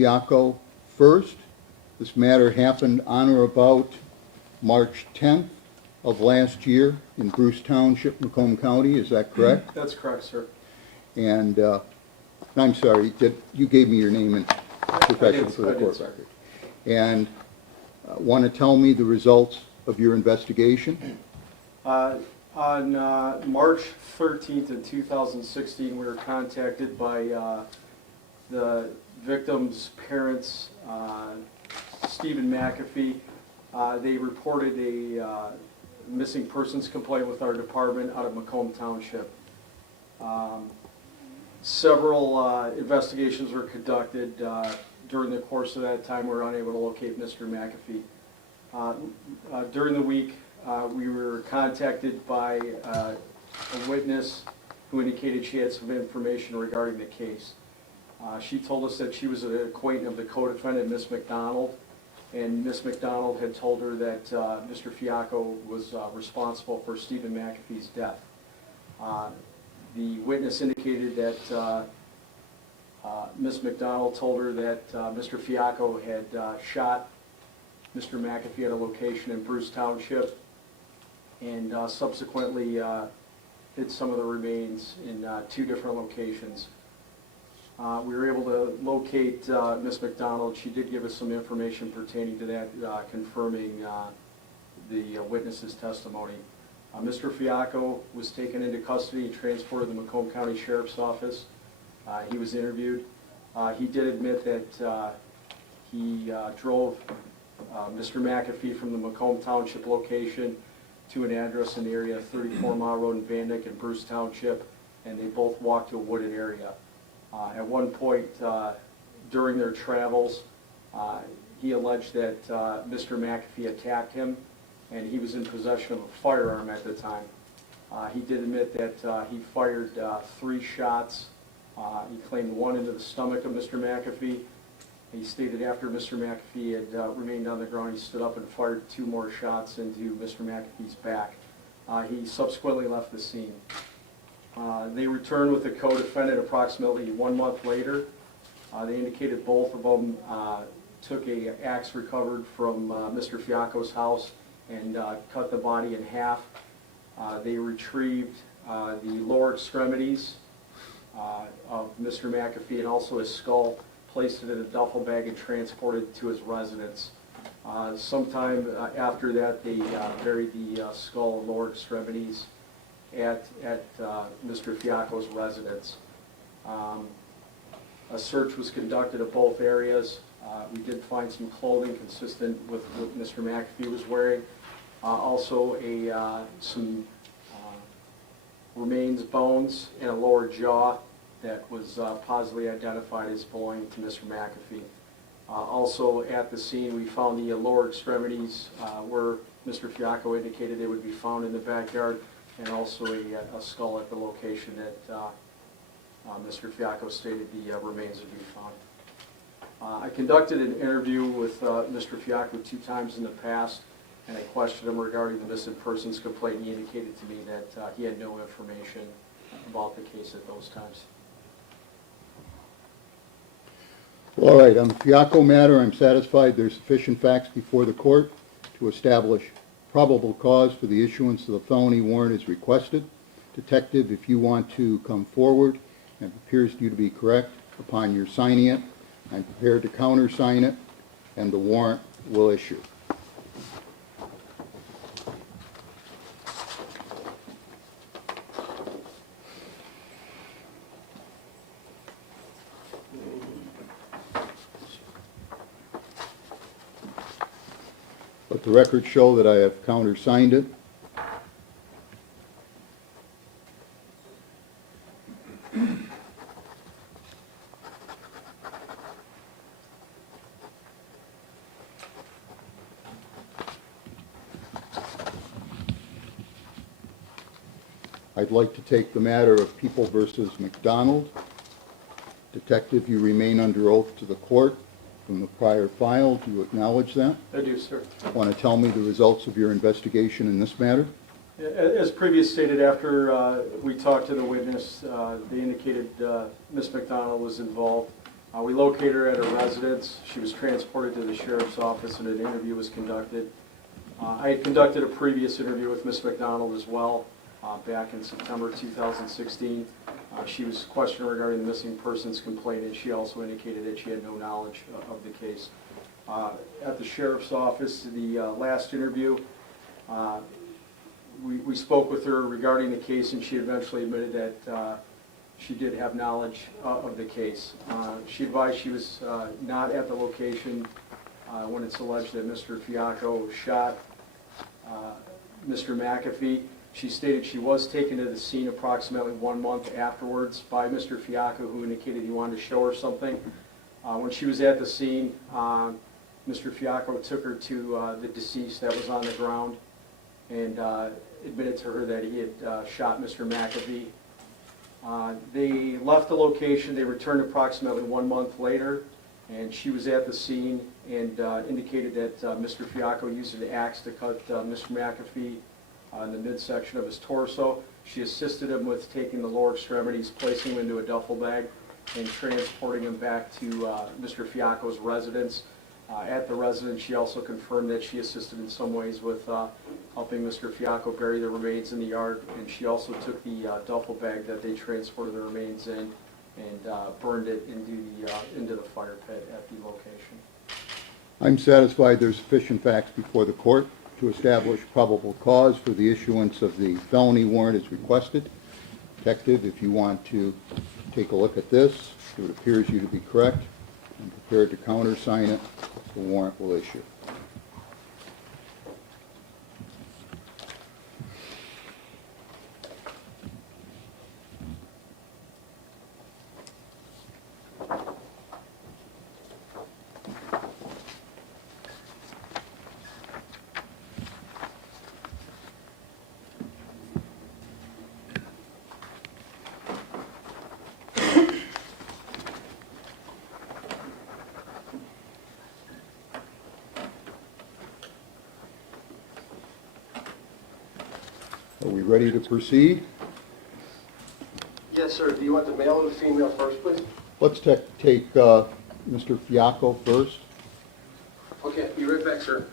Fako first. This matter happened on or about March 10th of last year in Bruce Township, Macomb County. Is that correct? That's correct, sir. And I'm sorry, you gave me your name and profession for the court record. And want to tell me the results of your investigation? On March 13th in 2016, we were contacted by the victim's parents, Stephen McAfee. They reported a missing persons complaint with our department out of Macomb Township. Several investigations were conducted. During the course of that time, we were unable to locate Mr. McAfee. During the week, we were contacted by a witness who indicated she had some information regarding the case. She told us that she was an acquaintance of the co-defendant, Ms. McDonald, and Ms. McDonald had told her that Mr. Fako was responsible for Stephen McAfee's death. The witness indicated that Ms. McDonald told her that Mr. Fako had shot Mr. McAfee at a location in Bruce Township and subsequently hid some of the remains in 2 different locations. We were able to locate Ms. McDonald. She did give us some information pertaining to that, confirming the witness's testimony. Mr. Fako was taken into custody and transported to the Macomb County Sheriff's Office. He was interviewed. He did admit that he drove Mr. McAfee from the Macomb Township location to an address in the area of 34 Mile Road in Van Dyck and Bruce Township, and they both walked to a wooded area. At one point during their travels, he alleged that Mr. McAfee attacked him, and he was in possession of a firearm at the time. He did admit that he fired 3 shots. He claimed 1 into the stomach of Mr. McAfee. He stated after Mr. McAfee had remained on the ground, he stood up and fired 2 more shots into Mr. McAfee's back. He subsequently left the scene. They returned with the co-defendant approximately 1 month later. They indicated both of them took an axe recovered from Mr. Fiako's house and cut the body in half. They retrieved the lower extremities of Mr. McAfee and also his skull, placed it in a duffel bag and transported it to his residence. Sometime after that, they buried the skull and lower extremities at Mr. Fiako's residence. A search was conducted of both areas. We did find some clothing consistent with what Mr. McAfee was wearing. Also some remains, bones, in a lower jaw that was positively identified as belonging to Mr. McAfee. Also at the scene, we found the lower extremities where Mr. Fako indicated they would be found in the backyard, and also a skull at the location that Mr. Fako stated the remains would be found. I conducted an interview with Mr. Fako 2 times in the past, and I questioned him regarding the missing persons complaint, and he indicated to me that he had no information about the case at those times. All right, on the Fako matter, I'm satisfied there's sufficient facts before the court to establish probable cause for the issuance of the felony warrant as requested. Detective, if you want to come forward, and it appears to you to be correct, upon your signing it, I'm prepared to countersign it, and the warrant will issue. Let the record show that I have countersigned it. I'd like to take the matter of People versus McDonald. Detective, you remain under oath to the court from the prior file. Do you acknowledge that? I do, sir. Want to tell me the results of your investigation in this matter? As previously stated, after we talked to the witness, they indicated Ms. McDonald was involved. We located her at her residence. She was transported to the sheriff's office and an interview was conducted. I had conducted a previous interview with Ms. McDonald as well back in September 2016. She was questioned regarding the missing persons complaint, and she also indicated that she had no knowledge of the case. At the sheriff's office, the last interview, we spoke with her regarding the case, and she eventually admitted that she did have knowledge of the case. She advised she was not at the location when it's alleged that Mr. Fako shot Mr. McAfee. She stated she was taken to the scene approximately 1 month afterwards by Mr. Fako, who indicated he wanted to show her something. When she was at the scene, Mr. Fako took her to the deceased that was on the ground and admitted to her that he had shot Mr. McAfee. They left the location. They returned approximately 1 month later, and she was at the scene and indicated that Mr. Fako used an axe to cut Mr. McAfee in the midsection of his torso. She assisted him with taking the lower extremities, placing him into a duffel bag, and transporting him back to Mr. Fiako's residence. At the residence, she also confirmed that she assisted in some ways with helping Mr. Fako bury the remains in the yard, and she also took the duffel bag that they transported the remains in and burned it into the fire pit at the location. I'm satisfied there's sufficient facts before the court to establish probable cause for the issuance of the felony warrant as requested. Detective, if you want to take a look at this, it appears you to be correct, and prepared to countersign it, the warrant will issue. Are we ready to proceed? Yes, sir. Do you want the male or the female first, please? Let's take Mr. Fako first. Okay, be right back, sir.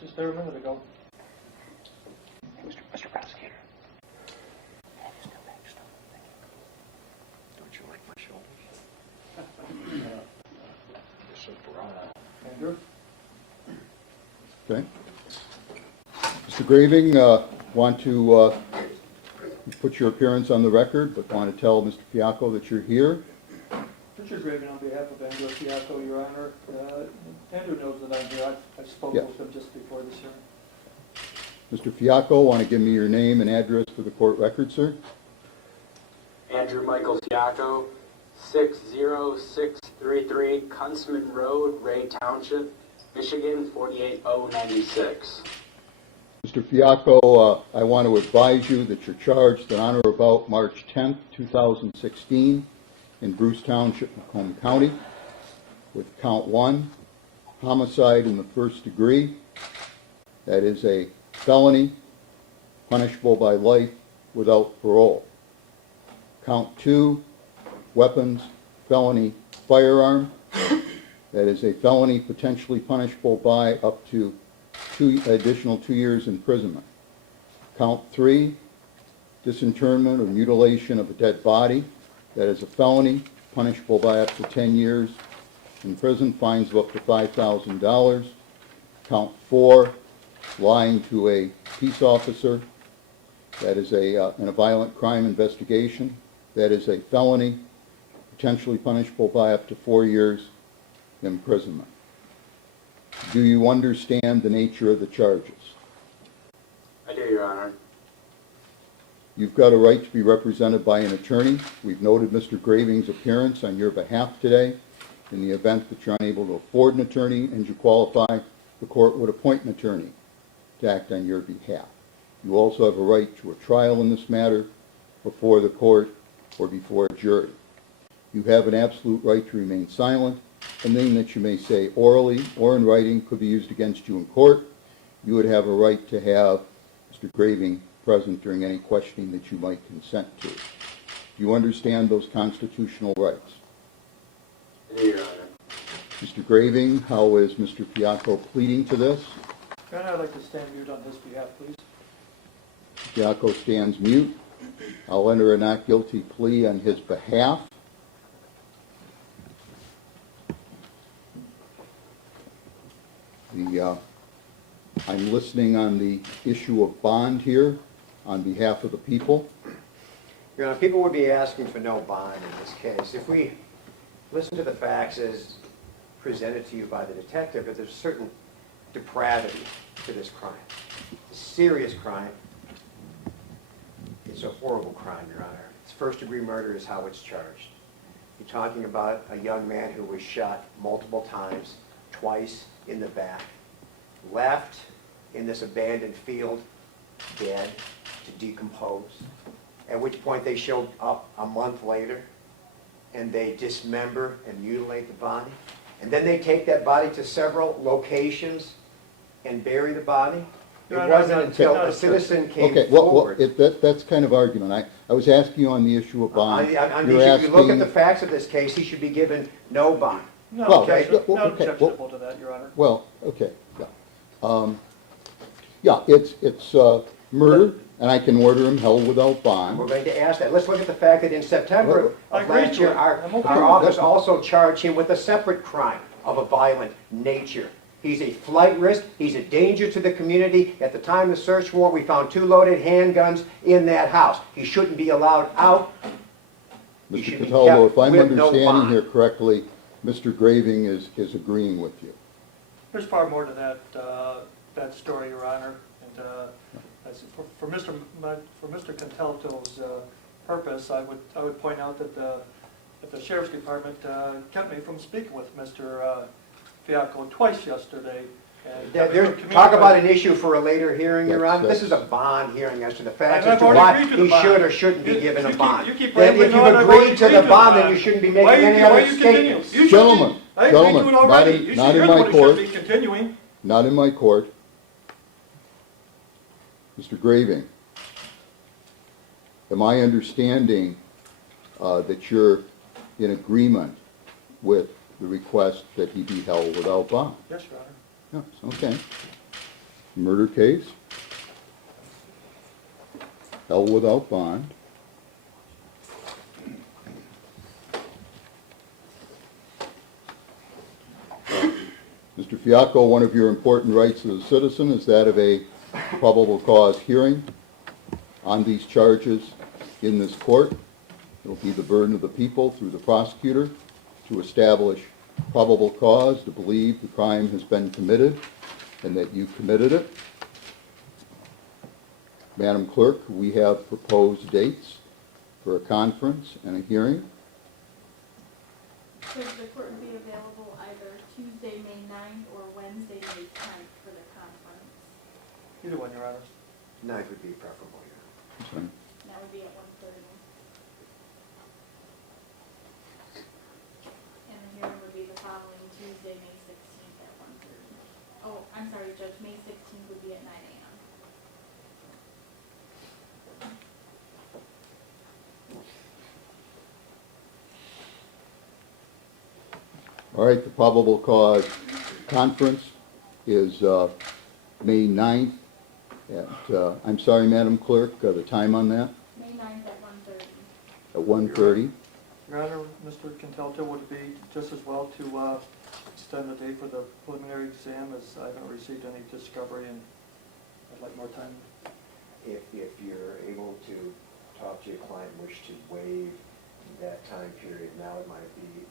Just there a minute ago. Mr. Prosecutor. Don't you like my shoulders? Andrew? Okay. Mr. Graving, want to put your appearance on the record, but want to tell Mr. Fako that you're here. Richard Graven on behalf of Andrew Fako, Your Honor. Andrew knows that I'm here. I spoke with him just before this hearing. Mr. Fako, want to give me your name and address for the court record, sir? Andrew Michael Fako, 60633 Kunstman Road, Ray Township, Michigan, 48096. Mr. Fako, I want to advise you that you're charged on or about March 10th, 2016 in Bruce Township, Macomb County with count 1, homicide in the first degree. That is a felony punishable by life without parole. Count 2, weapons felony firearm. That is a felony potentially punishable by up to additional 2 years imprisonment. Count 3, disinterment or mutilation of a dead body. That is a felony punishable by up to 10 years in prison, fines of up to $5,000. Count 4, lying to a peace officer. That is in a violent crime investigation. That is a felony potentially punishable by up to 4 years imprisonment. Do you understand the nature of the charges? I do, Your Honor. You've got a right to be represented by an attorney. We've noted Mr. Graving's appearance on your behalf today. In the event that you're unable to afford an attorney and you qualify, the court would appoint an attorney to act on your behalf. You also have a right to a trial in this matter before the court or before a jury. You have an absolute right to remain silent. Anything that you may say orally or in writing could be used against you in court. You would have a right to have Mr. Graving present during any questioning that you might consent to. Do you understand those constitutional rights? I do, Your Honor. Mr. Graving, how is Mr. Fako pleading to this? Your Honor, I'd like to stand mute on his behalf, please. Fako stands mute. I'll enter a not guilty plea on his behalf. I'm listening on the issue of bond here on behalf of the people. Your Honor, people would be asking for no bond in this case. If we listen to the facts as presented to you by the detective, that there's a certain depravity to this crime. It's a serious crime. It's a horrible crime, Your Honor. It's first-degree murder is how it's charged. You're talking about a young man who was shot multiple times, twice in the back, left in this abandoned field, dead, to decompose, at which point they showed up a month later and they dismember and mutilate the body. And then they take that body to several locations and bury the body. It wasn't until a citizen came forward. That's kind of argument. I was asking you on the issue of bond. If you look at the facts of this case, he should be given no bond. No, Well, not objectionable to that, Your Honor. Well, okay, yeah. Yeah, it's murder, and I can order him held without bond. We're going to ask that. Let's look at the fact that in September I of agree last to year, it. our I'm okay our with office that. also charged him with a separate crime of a violent nature. He's a flight risk. He's a danger to the community. At the time of the search warrant, we found 2 loaded handguns in that house. He shouldn't be allowed out. He Mr. should be Cataldo, kept if I'm with no understanding bond. here correctly, Mr. Graving is agreeing with you. There's far more to that story, Your Honor. And for Mr. Contelto's purpose, I would point out that the Sheriff's Department kept me from speaking with Mr. Fako twice yesterday. And Talk about an issue for a later hearing, Your Honor. This is a bond hearing as to the facts as to why he should or shouldn't be given a bond. You keep Then if rambling on, you've I've already agreed to the bond, then you shouldn't be making any other statements. Gentlemen, I agreed to it already. not in You're the my one who court. should be continuing. Not in my court. Mr. Graving, am I understanding that you're in agreement with the request that he be held without bond? Yes, Your Honor. Yes, okay. Murder case, held without bond. Mr. Fako, one of your important rights as a citizen is that of a probable cause hearing on these charges in this court. It will be the burden of the people through the prosecutor to establish probable cause to believe the crime has been committed and that you committed it. Madam Clerk, we have proposed dates for a conference and a hearing. So the court would be available either Tuesday, May 9th or Wednesday, May 10th for the conference. Either one, Your Honor. 9th would be preferable, Your Honor. Sorry. And that would be at 1:30. And the hearing would be the following Tuesday, May 16th at 1:30. Oh, I'm sorry, Judge, May 16th would be at 9 a.m. All right, the probable cause conference is May 9th at, I'm sorry, Madam Clerk, the time on that? May 9th at 1:30. At 1:30. Your Honor, Mr. Contelto, would it be just as well to extend the date for the preliminary exam, as I haven't received any discovery and I'd like more time? If you're able to talk to your client and wish to waive that time period, now it might be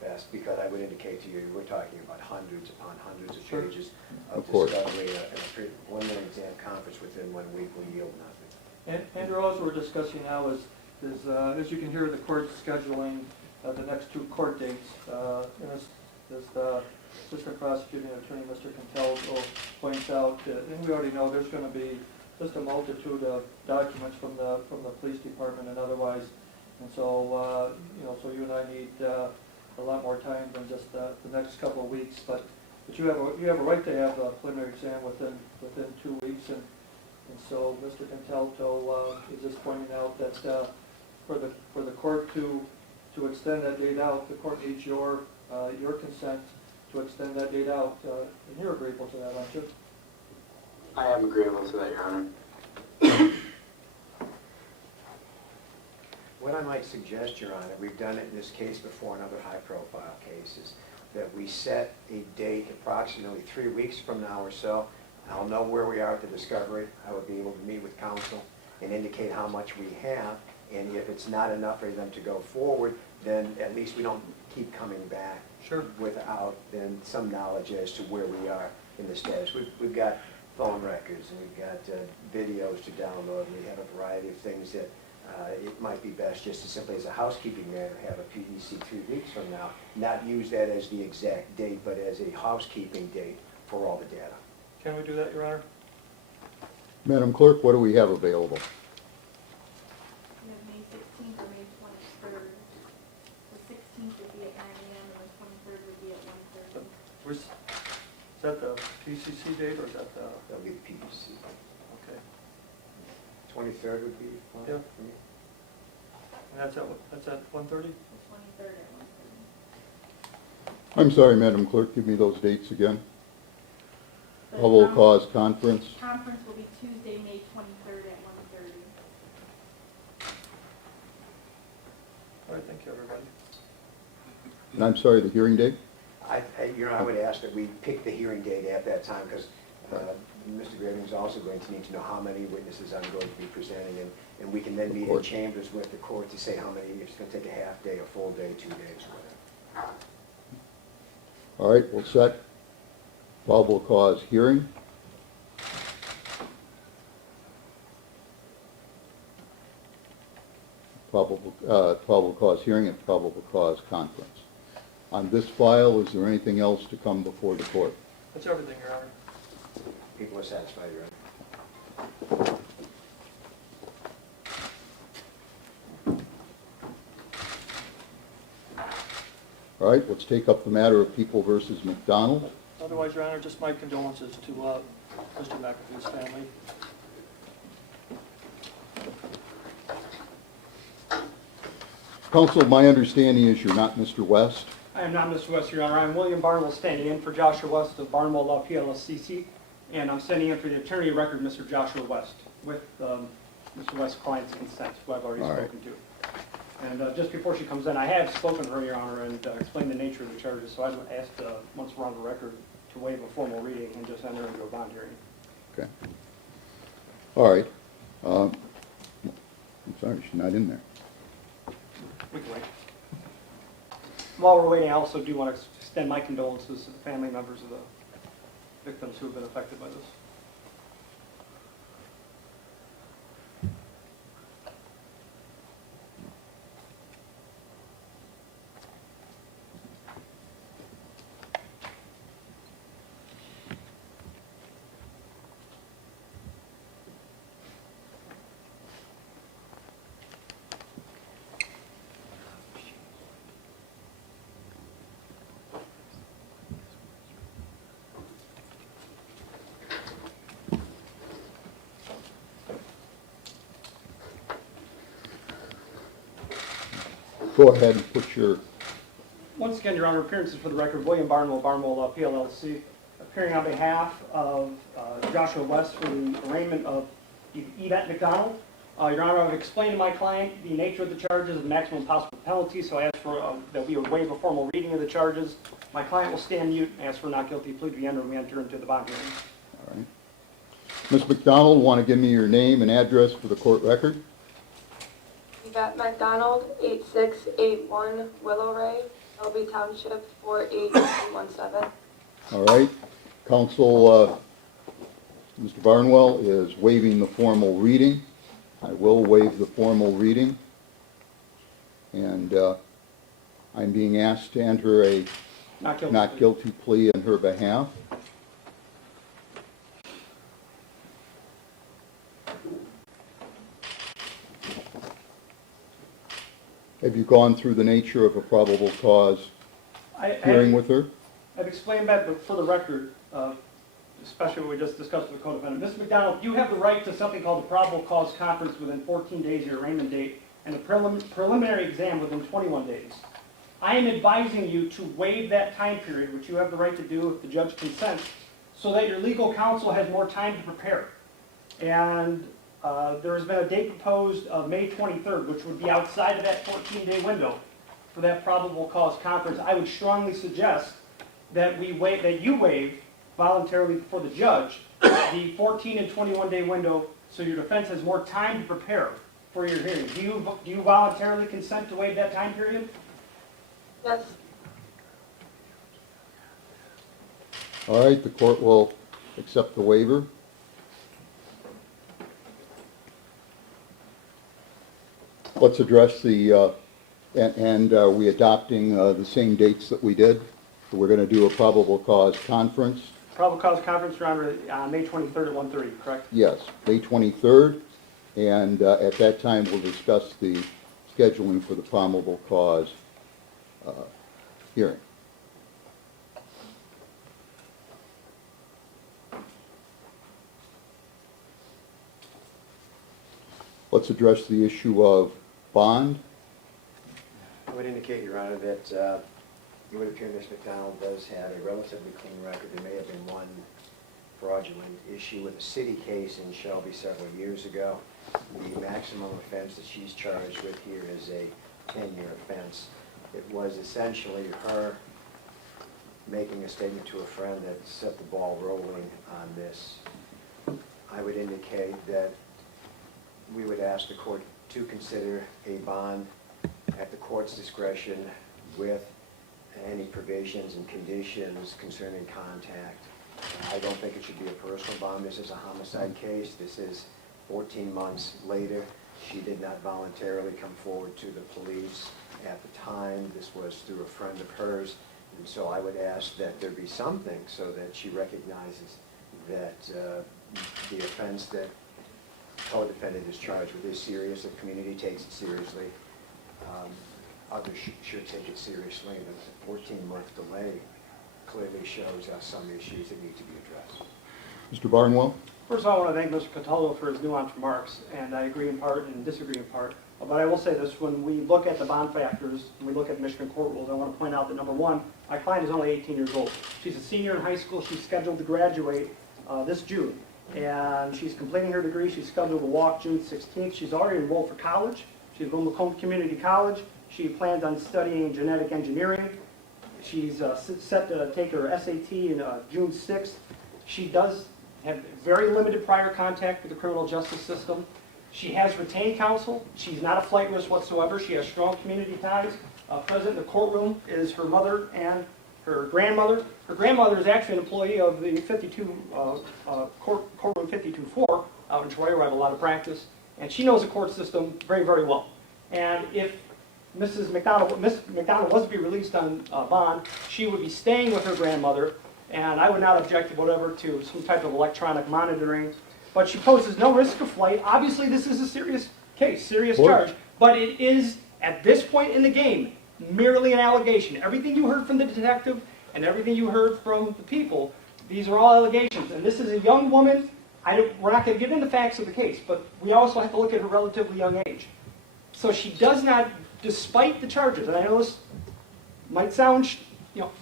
best, because I would indicate to you, we're talking about hundreds upon hundreds of Sure. pages Of of course. discovery, and a preliminary exam conference within 1 week will yield nothing. And Andrew, all we're discussing now is, as you can hear, the court's scheduling the next 2 court dates. And as the Assistant Prosecuting Attorney, Mr. Contelto, points out, and we already know there's going to be just a multitude of documents from the police department and otherwise. And so, so you and I need a lot more time than just the next couple of weeks. But you have a right to have a preliminary exam within 2 weeks. And so Mr. Contelto is just pointing out that for the court to extend that date out, the court needs your consent to extend that date out. And you're agreeable to that, aren't you? I am agreeable to that, Your Honor. What I might suggest, Your Honor, we've done it in this case before in other high-profile cases, that we set a date approximately 3 weeks from now or so. I'll know where we are at the discovery. I would be able to meet with counsel and indicate how much we have, and if it's not enough for them to go forward, then at least we don't keep coming back Sure. without then some knowledge as to where we are in the status. We've got phone records, and we've got videos to download, and we have a variety of things that it might be best just to simply, as a housekeeping matter, have a PDC 3 weeks from now, not use that as the exact date, but as a housekeeping date for all the data. Can we do that, Your Honor? Madam Clerk, what do we have available? We have May 16th or May 23rd. The 16th would be at 9 a.m. and the 23rd would be at 1:30. Is that the PCC date or is that the, That'll be the PDC. okay. 23rd would be fine Yeah. for me. And that's at 1:30? The 23rd at 1:30. I'm sorry, Madam Clerk, give me those dates again. The Probable cause conference. Conference will be Tuesday, May 23rd at 1:30. All right, thank you, everybody. And I'm sorry, the hearing date? I would ask that we pick the hearing date at that time, because Mr. Graving is also going to need to know how many witnesses I'm going to be presenting, and we can then Of meet in course. chambers with the court to say how many, if it's going to take a half day, a full day, 2 days, whatever. All right, we'll set probable cause hearing. Probable cause hearing and probable cause conference. On this file, is there anything else to come before the court? That's everything, Your Honor. People are satisfied, right? All right, let's take up the matter of People versus McDonald. Otherwise, Your Honor, just my condolences to Mr. McAfee's family. Counsel, my understanding is you're not Mr. West. I am not Mr. West, Your Honor. I'm William Barnwell, standing in for Joshua West of Barnwell Law PLLCC, and I'm standing in for the attorney of record, Mr. Joshua West, with Mr. West's client's consent, who I've already All right. spoken to. And just before she comes in, I have spoken to her, Your Honor, and explained the nature of the charges, so I've asked, once we're on the record, to waive a formal reading and just enter into a bond hearing. Okay. All right. I'm sorry, she's not in there. We can wait. While we're waiting, I also do want to extend my condolences to the family members of the victims who have been affected by this. Go ahead and put your Once again, Your Honor, appearances for the record, William Barnwell, Barnwell PLLC, appearing on behalf of Joshua West for the arraignment of Yvette McDonald. Your Honor, I've explained to my client the nature of the charges and maximum possible penalty, so I ask for that we would waive a formal reading of the charges. My client will stand mute and ask for a not guilty plea to be entered when we enter into the bond hearing. All right. Ms. McDonald, want to give me your name and address for the court record? Yvette McDonald, 8681 Willow Ray, Ray Township, 48917. All right. Counsel, Mr. Barnwell is waiving the formal reading. I will waive the formal reading. And I'm being asked to enter a not guilty plea on her behalf. Have you gone through the nature of a probable cause hearing with her? I've explained that, but for the record, especially what we just discussed with the co-defendant, Ms. McDonald, you have the right to something called a probable cause conference within 14 days of your arraignment date and a preliminary exam within 21 days. I am advising you to waive that time period, which you have the right to do if the judge consents, so that your legal counsel has more time to prepare. And there has been a date proposed of May 23rd, which would be outside of that 14-day window for that probable cause conference. I would strongly suggest that you waive voluntarily before the judge the 14 and 21-day window, so your defense has more time to prepare for your hearing. Do you voluntarily consent to waive that time period? Yes. All right, the court will accept the waiver. Let's address the, and are we adopting the same dates that we did? So we're going to do a probable cause conference. Probable cause conference, Your Honor, May 23rd at 1:30, correct? Yes, May 23rd, and at that time we'll discuss the scheduling for the probable cause hearing. Let's address the issue of bond. I would indicate, Your Honor, that it would appear Ms. McDonald does have a relatively clean record. There may have been one fraudulent issue with a city case in Shelby several years ago. The maximum offense that she's charged with here is a 10-year offense. It was essentially her making a statement to a friend that set the ball rolling on this. I would indicate that we would ask the court to consider a bond at the court's discretion with any provisions and conditions concerning contact. I don't think it should be a personal bond. This is a homicide case. This is 14 months later. She did not voluntarily come forward to the police at the time. This was through a friend of hers. And so I would ask that there be something so that she recognizes that the offense that co-defendant is charged with is serious. The community takes it seriously. Others should take it seriously. And the 14-month delay clearly shows us some issues that need to be addressed. Mr. Barnwell? First of all, I want to thank Mr. Cataldo for his nuanced remarks, and I agree in part and disagree in part. But I will say this, when we look at the bond factors, when we look at Michigan court rules, I want to point out that number one, my client is only 18 years old. She's a senior in high school. She's scheduled to graduate this June, and she's completing her degree. She's scheduled to walk June 16th. She's already enrolled for college. She's going to Macomb Community College. She plans on studying genetic engineering. She's set to take her SAT in June 6th. She does have very limited prior contact with the criminal justice system. She has retained counsel. She's not a flight risk whatsoever. She has strong community ties. Present in the courtroom is her mother and her grandmother. Her grandmother is actually an employee of the courtroom 52-4 out in Troy, where I have a lot of practice. And she knows the court system very, very well. And if Miss McDonald was to be released on bond, she would be staying with her grandmother, and I would not object to whatever to some type of electronic monitoring. But she poses no risk of flight. Obviously, this is a serious case, serious charge, but it is, at this point in the game, merely an allegation. Everything you heard from the detective and everything you heard from the people, these are all allegations. And this is a young woman. We're not going to get into the facts of the case, but we also have to look at her relatively young age. So she does not, despite the charges, and I know this Might sound,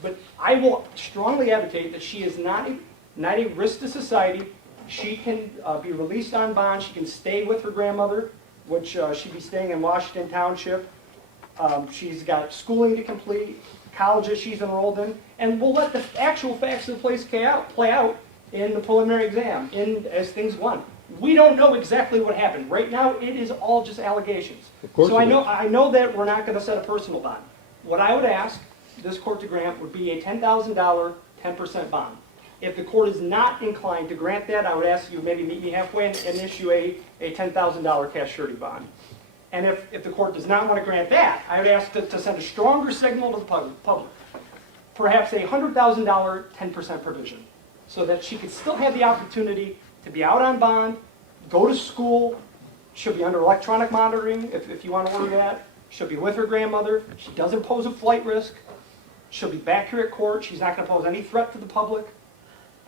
but I will strongly advocate that she is not a risk to society. She can be released on bond. She can stay with her grandmother, which she'd be staying in Washington Township. She's got schooling to complete, colleges she's enrolled in, and we'll let the actual facts of the place play out in the preliminary exam, as things went. We don't know exactly what happened. Right now, it is all just allegations. Of course So it is. I know that we're not going to set a personal bond. What I would ask this court to grant would be a $10,000, 10% bond. If the court is not inclined to grant that, I would ask you maybe meet me halfway and issue a $10,000 cash surety bond. And if the court does not want to grant that, I would ask to send a stronger signal to the public. Perhaps a $100,000 10% provision, so that she could still have the opportunity to be out on bond, go to school. She'll be under electronic monitoring if you want to order that. She'll be with her grandmother. She doesn't pose a flight risk. She'll be back here at court. She's not going to pose any threat to the public.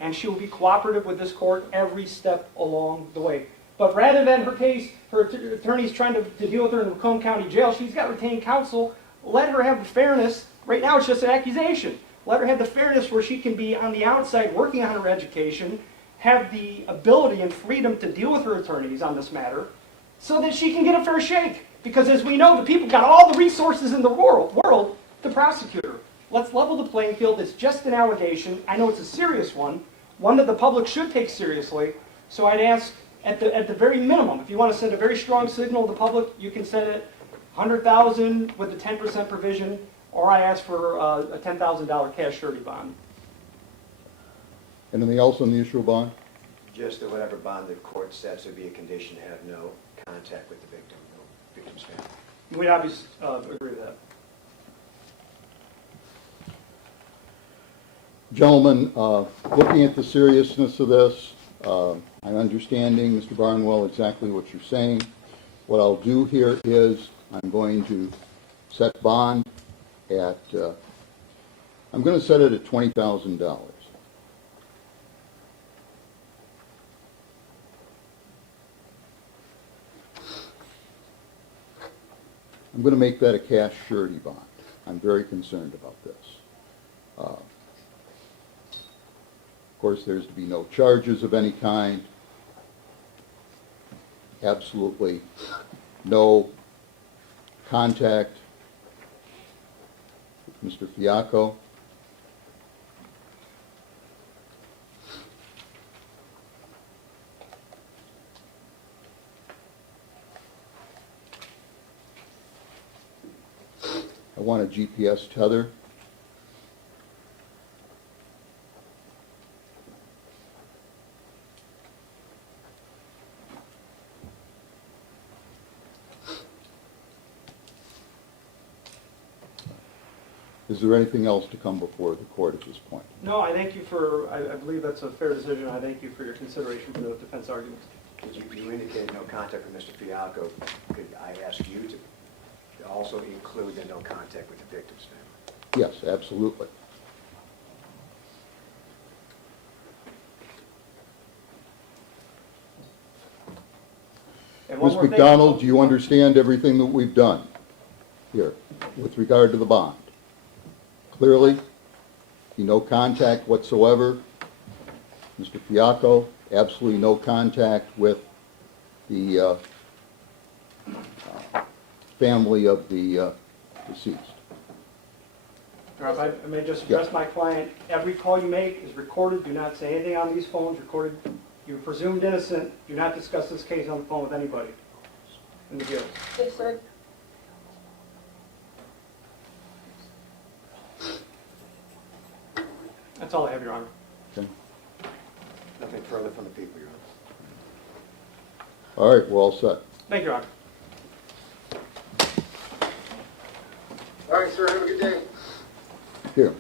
And she will be cooperative with this court every step along the way. But rather than her case, her attorney's trying to deal with her in the Macomb County Jail, she's got retained counsel. Let her have the fairness. Right now it's just an accusation. Let her have the fairness where she can be on the outside working on her education, have the ability and freedom to deal with her attorneys on this matter, so that she can get a fair shake. Because as we know, the people got all the resources in the world to prosecute her. Let's level the playing field. It's just an allegation. I know it's a serious one that the public should take seriously. So I'd ask, at the very minimum, if you want to send a very strong signal to the public, you can send it $100,000 with the 10% provision, or I ask for a $10,000 cash surety bond. Anything else on the issue of bond? Just that whatever bond the court sets would be a condition to have no contact with the victim, no victim's family. We obviously agree with that. Gentlemen, looking at the seriousness of this, I'm understanding, Mr. Barnwell, exactly what you're saying. What I'll do here is I'm going to set bond at, I'm going to set it at $20,000. I'm going to make that a cash surety bond. I'm very concerned about this. Of course, there's to be no charges of any kind. Absolutely no contact with Mr. Fako. I want a GPS tether. Is there anything else to come before the court at this point? No, I thank you for, I believe that's a fair decision. I thank you for your consideration for the defense arguments. You indicated no contact with Mr. Fako. Could I ask you to also include the no contact with the victim's family? Yes, absolutely. And one Ms. more thing- McDonald, do you understand everything that we've done here with regard to the bond? Clearly, no contact whatsoever. Mr. Fako, absolutely no contact with the family of the deceased. If I may just address my client, every call you make is recorded. Do not say anything on these phones, recorded. You're presumed innocent. Do not discuss this case on the phone with anybody in the jail. Yes, sir. That's all I have, Your Honor. Okay. Nothing further from the people, Your Honor. All right, we're all set. Thank you, Your Honor. All right, sir, have a good day. Here.